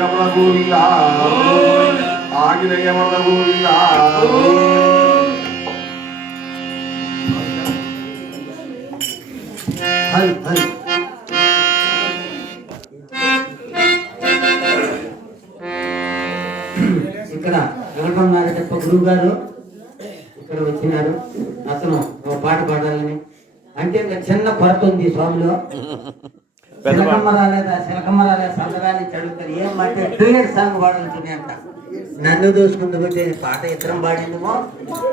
రమణ గోవింద ఆంజనేయ రమణ గోవింద ఇక్కడ ఎవరున్నారు చెప్ప గురువు గారు ఇక్కడ వచ్చినారు. అతను ఒక పాట పాడాలని అంటే ఇంకా చిన్న కొరత ఉంది స్వామిలో. శిలకమ్మ రాలేదా సందరాన్ని చదువుతారు ఏం అంటే డూయట్ సాంగ్ పాడుతుంది అంట. నన్ను దోసుకుంటూ పెట్టి పాట ఇద్దరం పాడిందేమో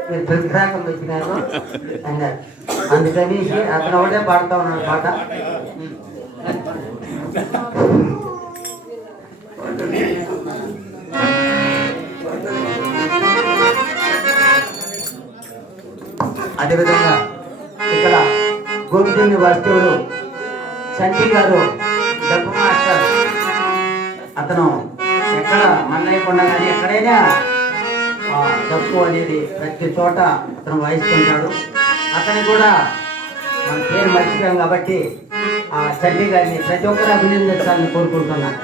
మీరు ప్రతిసాగం వచ్చినారు అన్నారు. అందుకని అతను ఒకటే పాడుతా ఉన్నాడు పాట. అదేవిధంగా ఇక్కడ గోవిందుని వస్తువులు చంటి గారు డబ్బు మాస్టర్. అతను ఎక్కడ మల్లయ్యకొండ కానీ ఎక్కడైనా డబ్బు అనేది ప్రతి చోట అతను వాయిస్తుంటాడు. అతని కూడా మన పేరు మర్చిపోయాం కాబట్టి ఆ చంటి గారిని ప్రతి ఒక్కరు అభినందించాలని కోరుకుంటున్నాను.